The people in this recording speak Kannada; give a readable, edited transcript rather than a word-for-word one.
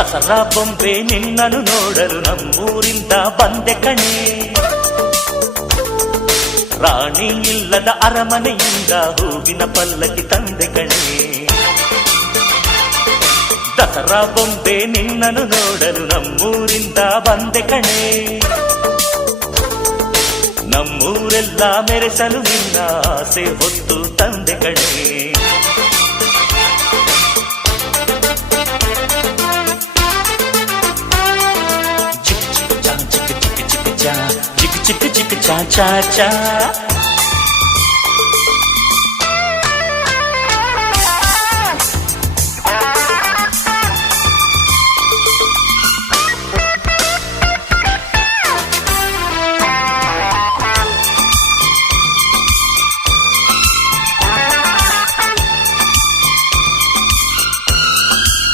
ದಸರಾ ಬೊಂಬೆ ನಿನ್ನನ್ನು ನೋಡಲು ನಮ್ಮೂರಿಂದ ಬಂದೆ ಕಣೆ. ರಾಣಿ ಇಲ್ಲದ ಅರಮನೆಯಿಂದ ಹೂವಿನ ಪಲ್ಲಕ್ಕಿ ತಂದೆ ಕಣೆ. ದಸರಾ ಬೊಂಬೆ ನಿನ್ನನ್ನು ನೋಡಲು ನಮ್ಮೂರಿಂದ ಬಂದೆ ಕಣೆ. ನಮ್ಮೂರೆಲ್ಲ ಮೆರೆಸಲು ನಿನ್ನ ಆಸೆ ಹೊತ್ತು ತಂದೆ ಕಣೆ. ಚಿಕ್ ಚಿಕ್ ಚಾ ಚಾ ಚಾ ಚಾ